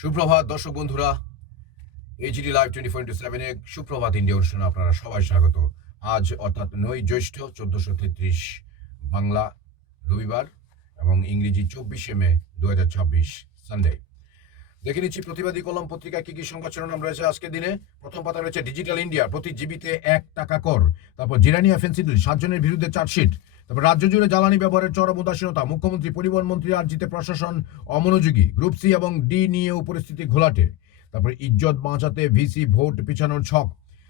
সুপ্রভাত দর্শক বন্ধুরা, এইচডি লাইভ 24/7 সুপ্রভাত ইন্ডিয়া অনুষ্ঠানে আপনারা সবাই স্বাগত। আজ অর্থাৎ 9 জ্যৈষ্ঠ 1433 বাংলা রবিবার এবং ইংরেজি 24শে মে 2026 সানডে। দেখে নিচ্ছি প্রতিবাদী কলম পত্রিকায় কি কি সংবাদ শিরোনাম রয়েছে আজকের দিনে। প্রথম পাতা রয়েছে ডিজিটাল ইন্ডিয়া, প্রতি জিবিতে 1 টাকা কর। তারপর জিরানিয়া ফেন্সিডিল 7 জনের বিরুদ্ধে চার্জশিট। তারপর রাজ্য জুড়ে জ্বালানি ব্যবহারের চরম উদাসীনতা, মুখ্যমন্ত্রী পরিবহন মন্ত্রী আর্জিতে প্রশাসন অমনোযোগী, গ্রুপ সি এবং ডি নিয়েও পরিস্থিতি ঘোলাটে। তারপর ইজ্জত বাঁচাতে ভিসি ভোট পিছানোর ছক।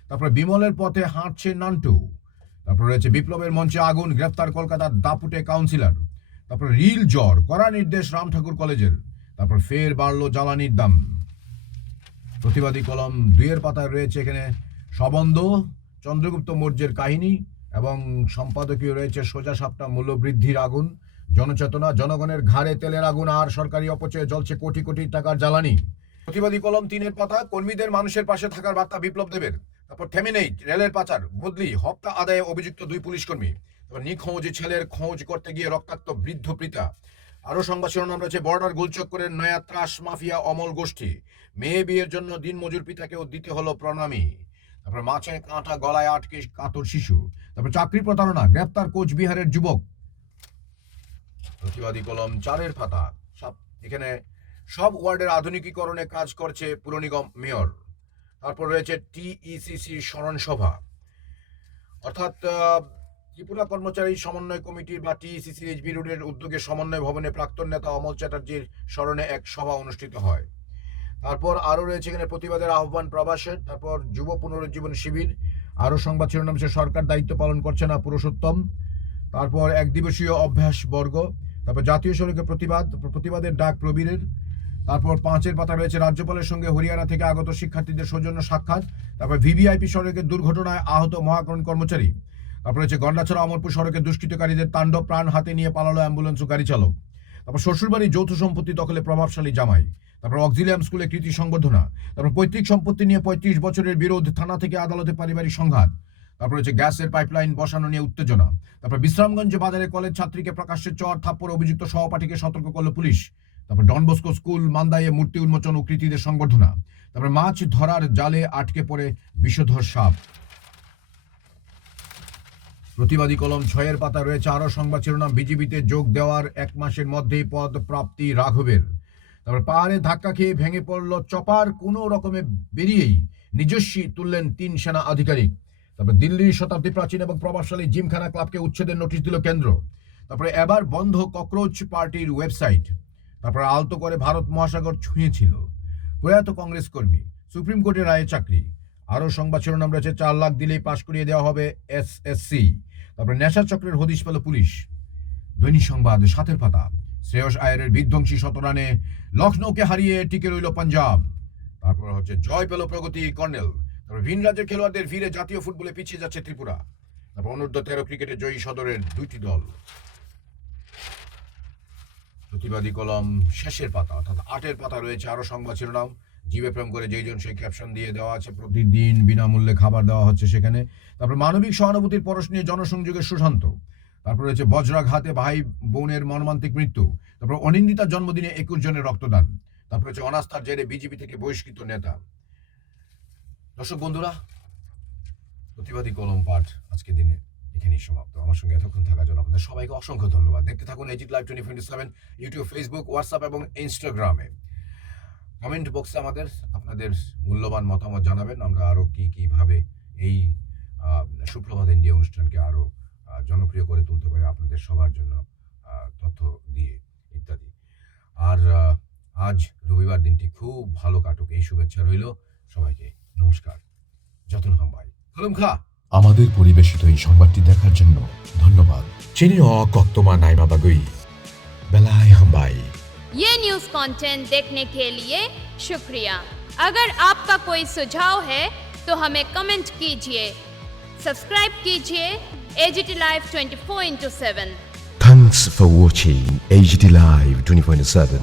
তারপর বিমলের পথে হাঁটছে নান্টু। তারপর রয়েছে বিপ্লবের মঞ্চে আগুন, গ্রেফতার কলকাতার দাপুটে কাউন্সিলর। তারপর রিল জ্বর, কড়া নির্দেশ রাম ঠাকুর কলেজের। তারপর ফের বাড়লো জ্বালানির দাম। প্রতিবাদী কলম 2 পাতায় রয়েছে এখানে সবন্ধ, চন্দ্রগুপ্ত মৌর্যের কাহিনী এবং সম্পাদকীয় রয়েছে সোজা সাপটা মূল্যবৃদ্ধির আগুন, জনচেতনা, জনগণের ঘাড়ে তেলের আগুন আর সরকারি অপচয়ে জ্বলছে কোটি কোটি টাকার জ্বালানি। প্রতিবাদী কলম 3 পাতা, কর্মীদের মানুষের পাশে থাকার বার্তা বিপ্লব দেবের। তারপর থেমে নেই রেলের পাচার, বদলি, হপ্তা আদায়ে অভিযুক্ত 2 পুলিশ কর্মী। তারপর নিখোঁজ ছেলের খোঁজ করতে গিয়ে রক্তাক্ত বৃদ্ধ পিতা। আরো সংবাদ শিরোনাম রয়েছে বর্ডার গোলচক্করের নয়া ত্রাস মাফিয়া অমল গোষ্ঠী, মেয়ে বিয়ের জন্য দিনমজুর পিতাকেও দিতে হলো প্রণামী। তারপর মাছে কাঁটা গলায় আটকে কাতর শিশু। তারপর চাকরি প্রতারণা, গ্রেপ্তার কোচবিহারের যুবক। প্রতিবাদী কলম 4 পাতা, এখানে সব ওয়ার্ডের আধুনিকীকরণে কাজ করছে পুর নিগম মেয়র। তারপর রয়েছে টিইসিসি স্মরণ সভা, অর্থাৎ ত্রিপুরা কর্মচারী সমন্বয় কমিটির বা টিইসিসি এইচবি রোডের উদ্যোগে সমন্বয় ভবনে প্রাক্তন নেতা অমল চ্যাটার্জির স্মরণে এক সভা অনুষ্ঠিত হয়। তারপর আরো রয়েছে এখানে প্রতিবাদের আহ্বান প্রবাসের। তারপর যুব পুনরুজ্জীবন শিবির। আরো সংবাদ শিরোনাম সরকার দায়িত্ব পালন করছে না পুরুষোত্তম। তারপর এক দিবসীয় অভ্যাস বর্গ। তারপর জাতীয় সড়কে প্রতিবাদের ডাক প্রবীরের। তারপর 5 পাতা রয়েছে রাজ্যপালের সঙ্গে হরিয়ানা থেকে আগত শিক্ষার্থীদের সৌজন্য সাক্ষাৎ। তারপর ভিভিআইপি সড়কের দুর্ঘটনায় আহত মহাকরণ কর্মচারী। তারপর রয়েছে গন্ডাছড়া অমরপুর সড়কে দুষ্কৃতকারীদের তাণ্ডব, প্রাণ হাতে নিয়ে পালালো অ্যাম্বুলেন্স ও গাড়ি চালক। তারপর শ্বশুরবাড়ি যৌথ সম্পত্তি দখলে প্রভাবশালী জামাই। তারপর অক্সিলিয়াম স্কুলে কৃতি সংবর্ধনা। তারপর পৈতৃক সম্পত্তি নিয়ে 35 বছরের বিরোধ, থানা থেকে আদালতে পারিবারিক সংঘাত। তারপর রয়েছে গ্যাসের পাইপলাইন বসানো নিয়ে উত্তেজনা। তারপর বিশ্রামগঞ্জ বাজারে কলেজ ছাত্রীকে প্রকাশ্যে চর থাপ্পড়, অভিযুক্ত সহপাঠীকে সতর্ক করল পুলিশ। তারপর ডন বস্কো স্কুল মান্দায়ে মূর্তি উন্মোচন ও কৃতীদের সংবর্ধনা। তারপর মাছ ধরার জালে আটকে পড়ে বিষধর সাপ। প্রতিবাদী কলম 6 পাতা রয়েছে আরো সংবাদ শিরোনাম বিজিবিতে যোগ দেওয়ার 1 মাসের মধ্যেই পদ প্রাপ্তি রাঘবের। তারপর পাহাড়ে ধাক্কা খেয়ে ভেঙে পড়ল চপার, কোনো রকমে বেরিয়েই নিজস্বী তুললেন 3 সেনা আধিকারিক। তারপর দিল্লির শতাব্দী প্রাচীন এবং প্রভাবশালী জিমখানা ক্লাবকে উচ্ছেদের নোটিশ দিল কেন্দ্র। তারপরে এবার বন্ধ ককরোচ পার্টির ওয়েবসাইট। তারপর আলতো করে ভারত মহাসাগর ছুঁয়েছিল প্রয়াত কংগ্রেস কর্মী, সুপ্রিম কোর্টের রায়ে চাকরি। আরো সংবাদ শিরোনাম রয়েছে 4 লাখ দিলেই পাশ করিয়ে দেওয়া হবে এসএসসি। তারপর নেশা চক্রের হদিশ পেল পুলিশ। দৈনিক সংবাদ 7 পাতা, শ্রেয়স আয়ারের বিধ্বংসী 100 রানে লখনৌকে হারিয়ে টিকে রইল পাঞ্জাব। তারপর হচ্ছে জয় পেল প্রগতি কর্নেল। তারপর ভিন রাজ্যের খেলোয়াড়দের ভিড়ে জাতীয় ফুটবলে পিছিয়ে যাচ্ছে ত্রিপুরা। তারপর অনূর্ধ্ব 13 ক্রিকেটে জয়ী সদরের 2টি দল। প্রতিবাদী কলম শেষের পাতা অর্থাৎ 8 পাতা রয়েছে আরো সংবাদ শিরোনাম জীবে প্রেম করে যেইজন সেই ক্যাপশন দিয়ে দেওয়া আছে। প্রতিদিন বিনামূল্যে খাবার দেওয়া হচ্ছে সেখানে। তারপর মানবিক সহানুভূতির পরশ নিয়ে জনসংযোগের সুশান্ত। তারপর রয়েছে বজ্রাঘাতে ভাই বোনের মর্মান্তিক মৃত্যু। তারপর অনিন্দিতার জন্মদিনে 21 জনের রক্তদান। তারপর হচ্ছে অনাস্থার জেরে বিজেপি থেকে বহিষ্কৃত নেতা। দর্শক বন্ধুরা, প্রতিবাদী কলম পাঠ আজকে দিনে এখানেই সমাপ্ত। আমার সঙ্গে এতক্ষণ থাকার জন্য আপনাদের সবাইকে অসংখ্য ধন্যবাদ। দেখতে থাকুন HD live 24/7 YouTube, Facebook, WhatsApp এবং ইনস্টাগ্রামে। কমেন্ট বক্সে আমাদের আপনাদের মূল্যবান মতামত জানাবেন। আমরা আরো কিভাবে এই সুপ্রভাত ইন্ডিয়া অনুষ্ঠানকে আরো জনপ্রিয় করে তুলতে পারি আপনাদের সবার জন্য তথ্য দিয়ে ইত্যাদি। আর আজ রবিবার দিনটি খুব ভালো কাটুক এই শুভেচ্ছা রইল সবাইকে। নমস্কার। যতন হাম্বাই হলুম খা। আমাদের পরিবেশিত এই সংবাদটি দেখার জন্য ধন্যবাদ। চিনি কক্তমা নাইমা বাগুই বেলায় হাম্বাই। ये न्यूज़ कंटेंट देखने के लिए शुक्रिया। अगर आपका कोई सुझाव है तो हमें कमेंट कीजिए, सब्सक्राइब कीजिए AGT live 24/7। Thanks for watching AGT Live 24/7.